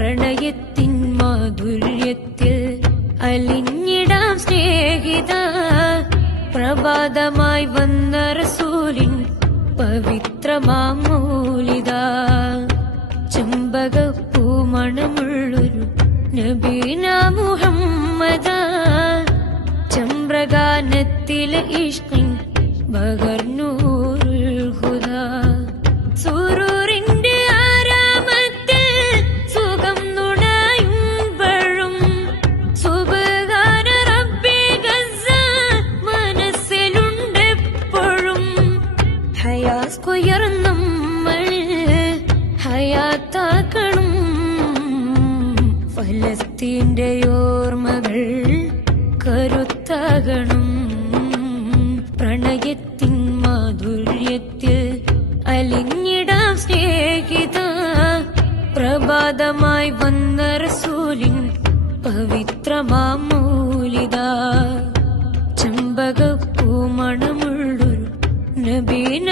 പ്രണയത്തിൻ മാധുര്യത്തിൽ അലിഞ്ഞിടാം സ്നേഹിത. പ്രഭാതമായി വന്ന റസൂലിൻ പവിത്രമാം മൗലിദ. ചെമ്പകപ്പൂമണമുള്ളൊരു നബീന മുഹമ്മദ. ചമ്രഗാനത്തിലെ ഇഷ്കിൻ ബഗർനൂറുൽ ഹുദാ. സുറൂറിന്റെ ആരാമത്തിൽ സുഖം നുണയുമ്പോഴും സുബ്ഹാന റബ്ബി ഗസ്സ മനസ്സിലുണ്ടെപ്പോഴും. ഹയാസ്കുയർ നമ്മൾ ഹയാത്താക്കണം. ഫലസ്തീന്റെ ഓർമ്മകൾ കരുത്താകണം. പ്രണയത്തിൻ മാധുര്യത്തിൽ അലിഞ്ഞിടാം സ്നേഹിത. പ്രഭാതമായി വന്ന റസൂലിൻ പവിത്രമാം മൗലിദ. ചെമ്പകപ്പൂമണമുള്ളൊരു നബീന